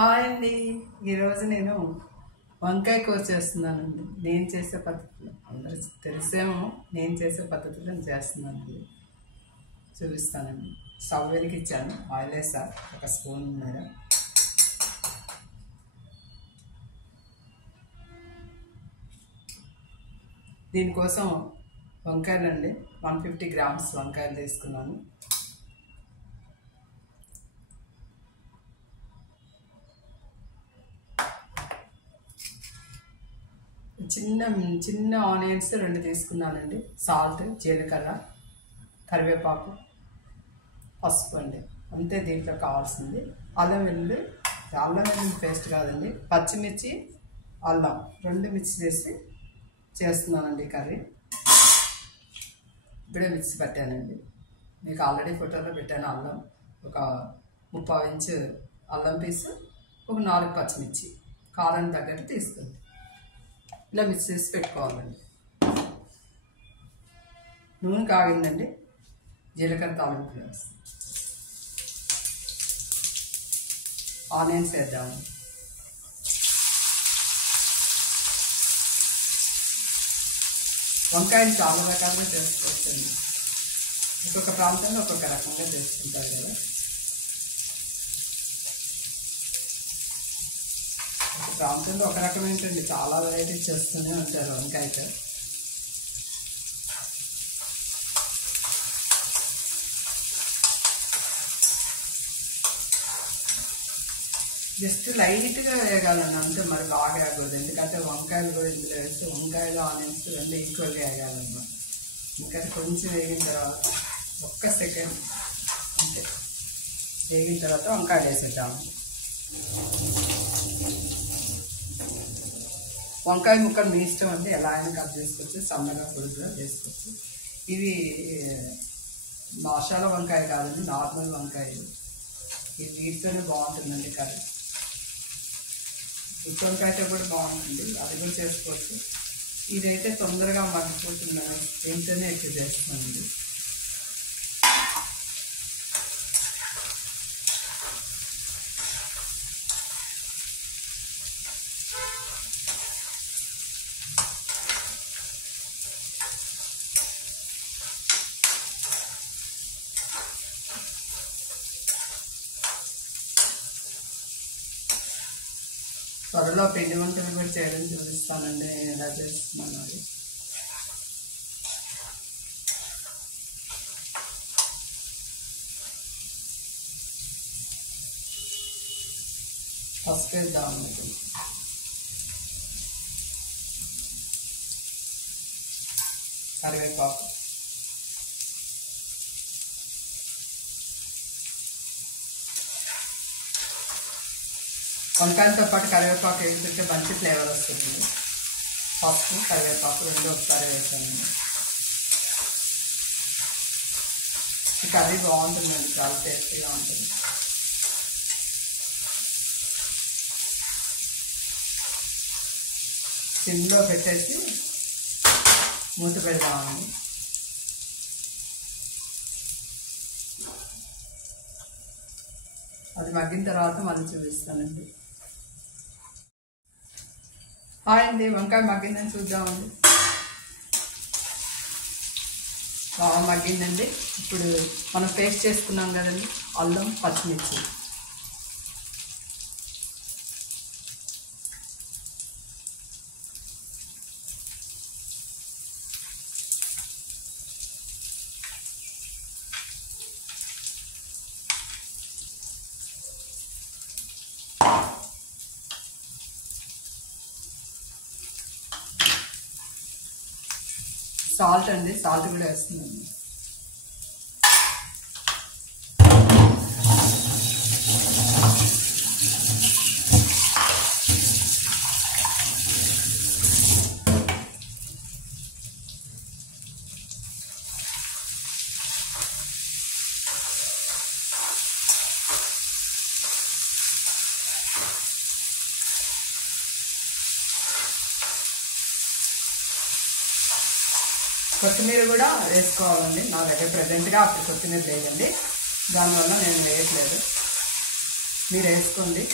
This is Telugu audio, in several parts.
హాయ్ అండి. ఈరోజు నేను వంకాయ కూర చేస్తున్నానండి. నేను చేసే పద్ధతిలో అందరికి తెలిసేమో నేను చేసే పద్ధతిలో నేను చేస్తున్నానండి. చూపిస్తానండి. స్టవ్ వెలిగించాను, ఆయిల్ వేసా, ఒక స్పూన్ మీద. దీనికోసం వంకాయలండి 150 గ్రామ్స్ వంకాయలు తీసుకున్నాను. చిన్న చిన్న ఆనియన్స్ 2 తీసుకున్నానండి. సాల్ట్, జీలకర్ర, కరివేపాకు, పసుపు అండి. అంతే దీంట్లో కావాల్సింది. అల్లం వెల్లుల్లి పేస్ట్ కాదండి, పచ్చిమిర్చి, అల్లం 2 మిక్స్ చేసి చేస్తున్నానండి కర్రీ. ఇప్పుడే మిక్సీ పెట్టానండి. మీకు ఆల్రెడీ ఫోటోలో పెట్టాను. అల్లం ఒక 30 ఇంచు అల్లం పీసు, ఒక 4 పచ్చిమిర్చి, కారం తగ్గట్టు తీసుకుంది. ఇలా మిక్స్ చేసి పెట్టుకోవాలండి. నూనె కాగిందండి. జీలకర్ర తాలింపు వేస్తాం. ఆనియన్స్ వేద్దాము. వంకాయలు చాలా రకాలుగా చేసుకోవచ్చండి. ఒక్కొక్క ప్రాంతంలో ఒక్కొక్క రకంగా చేసుకుంటారు కదా. ఒక ప్రాంతంలో ఒక రకమేంటండి, చాలా వెరైటీస్ చేస్తూనే ఉంటారు వంకాయతో. జస్ట్ లైట్గా వేగాలండి అంతే, మరి బాగా వేయకూడదు. ఎందుకంటే వంకాయలు కూడా ఇందులో వేస్తే వంకాయలు ఆనియన్స్ 2 ఈక్వల్గా వేగాలన్నమాట. ఇంకా కొంచెం వేగిన తర్వాత ఒక్క సెకండ్ అంతే వేగిన తర్వాత వంకాయలు వేసేద్దాము. వంకాయ ముక్కలు మీ ఇష్టం అండి, ఎలా అయినా కట్ చేసుకోవచ్చు, సన్నగా పొడుగుగా చేసుకోవచ్చు. ఇవి మసాలా వంకాయ కాదండి, నార్మల్ వంకాయలు. ఇది వీటితోనే బాగుంటుందండి కర్రీ. గుత్తి వంకాయతో కూడా బాగుంటుంది, అది కూడా చేసుకోవచ్చు. ఇదైతే తొందరగా మగ్గిపోతుందని దీంతోనే ఎక్కువ చేస్తున్నానండి. త్వరలో పిండి వంటలు కూడా చేయడం చూపిస్తానండి, నేను ఎలా చేస్తున్నాను అది. పసుపు వేద్దామండి. కరివేపాకు, వంకాయలతో పాటు కరివేపాకు వేసుకుంటే మంచి ఫ్లేవర్ వస్తుంది. పసుపు, కరివేపాకు 2 ఒకసారి వేసానండి. ఈ కర్రీ బాగుంటుందండి, చాలా టేస్టీగా ఉంటుంది. సిమ్లో పెట్టేసి మూత పెడదామండి. అది మగ్గిన తర్వాత మళ్ళీ చూపిస్తానండి. హాయ్ అండి, వంకాయ మగ్గిందని చూద్దామండి. బాగా మగ్గిందండి. ఇప్పుడు మనం పేస్ట్ చేసుకున్నాం కదండి, అల్లం, పచ్చిమిర్చి. సాల్ట్ అండి, సాల్ట్ కూడా వేస్తున్నాను. కొత్తిమీర కూడా వేసుకోవాలండి. నా దగ్గర ప్రజెంట్గా అప్పుడు కొత్తిమీర లేదండి, దానివల్ల నేను వేయట్లేదు. మీరు వేసుకోండి.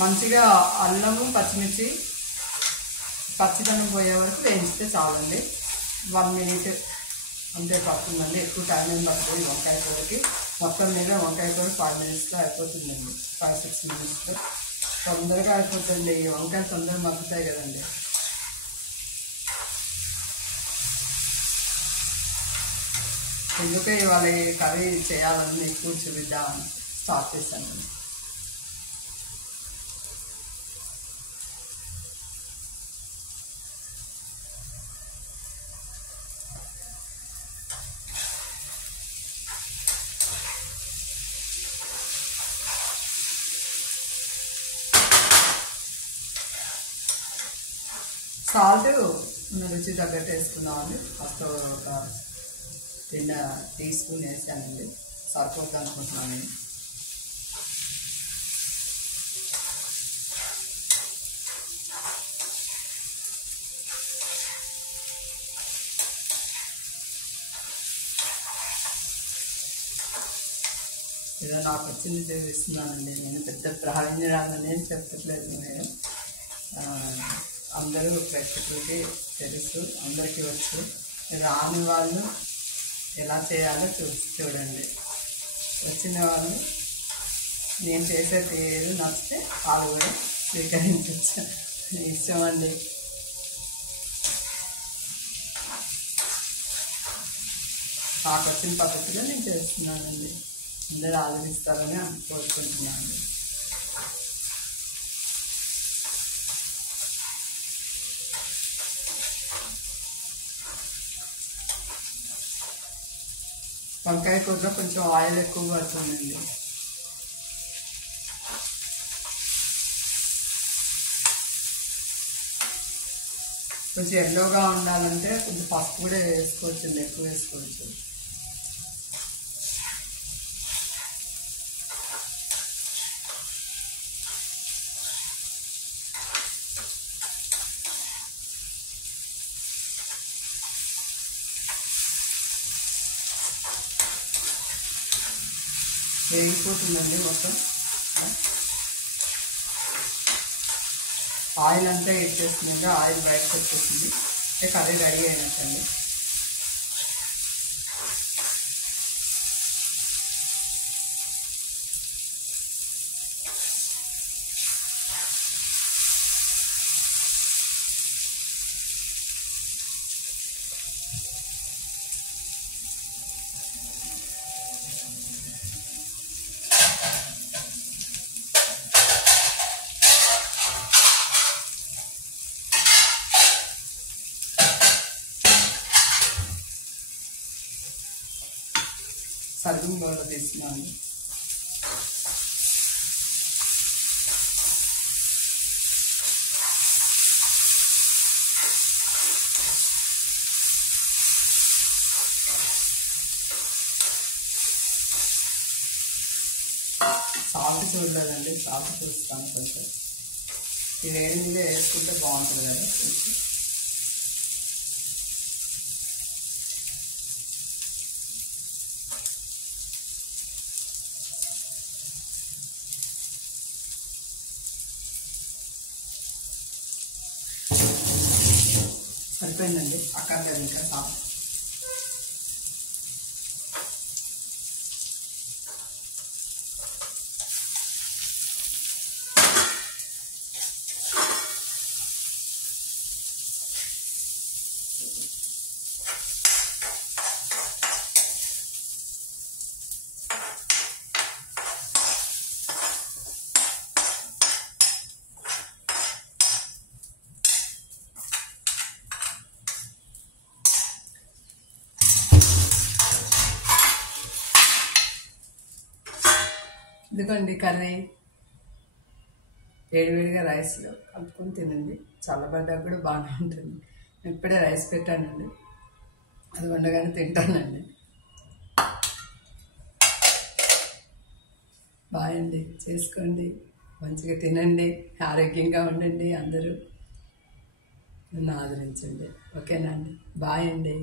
మంచిగా అల్లము పచ్చిమిర్చి పచ్చిదనం పోయే వరకు వేయించితే చాలండి. 1 మినిట్ అంతే పడుతుందండి. ఎక్కువ టైం ఏం పడుతుంది వంకాయ కూరకి. మొత్తం మీద వంకాయ కూర 5 మినిట్స్లో అయిపోతుందండి. 5-6 మినిట్స్లో తొందరగా అయిపోతుంది. ఈ వంకాయలు తొందరగా మగ్గుతాయి కదండి. ఎందుకే ఇవాళ కర్రీ చేయాలని మీకు చూపిద్దామని స్టార్ట్ చేశాను. సాల్ట్ మన రుచి తగ్గట్టు వేసుకున్నామండి. ఫస్ట్ ఒక 2 టీ స్పూన్ వేసానండి. సరిపోతుంది అనుకుంటున్నాను నేను. ఏదో నాకు వచ్చింది చేస్తున్నానండి. నేను పెద్ద ప్రావీణ్యురాలని చెప్పట్లేదు. నేను అందరూ ప్రేక్షకులకి తెలుసు, అందరికీ వచ్చు. రాని వాళ్ళు ఎలా చేయాలో చూడండి. వచ్చిన వాళ్ళు నేను చేసే పేరు నచ్చితే వాళ్ళు కూడా స్వీకరించవచ్చు. ఇష్టం అండి. నాకు వచ్చిన పద్ధతిలో నేను చేస్తున్నానండి. అందరూ ఆదరిస్తారని కోరుకుంటున్నాను. వంకాయ కూరలో కొంచెం ఆయిల్ ఎక్కువ పడుతుందండి. కొంచెం ఎల్లోగా ఉండాలంటే కొంచెం పసుపు కూడా వేసుకోవచ్చు, ఎక్కువ వేసుకోవచ్చు. వేగిపోతుందండి మొత్తం. ఆయిల్ అంతా ఇచ్చేస్తుంది, ఆయిల్ బయటకు వచ్చేసింది. Curry ready అయినట్టండి. సర్వింగ్ బౌల్లో తీసుకున్నాను. సాల్ట్ చూడలేదండి, సాల్ట్ చూస్తాను కొంచెం. ఈ వేడి మీద వేసుకుంటే బాగుంటుంది కదా. సరిపోయిందండి, అక్కర్లేదు ఇంకా సాల్ట్. ఇదిగోండి కర్రీ. వేడివేడిగా రైస్లో కలుపుకొని తినండి. చల్లబడ్డాక కూడా బాగానే ఉంటుంది. ఇప్పుడే రైస్ పెట్టానండి, అది వండగానే తింటానండి. బాగుంది, చేసుకోండి, మంచిగా తినండి, ఆరోగ్యంగా ఉండండి. అందరూ నన్ను ఆదరించండి. ఓకేనా అండి? బాయ్ అండి.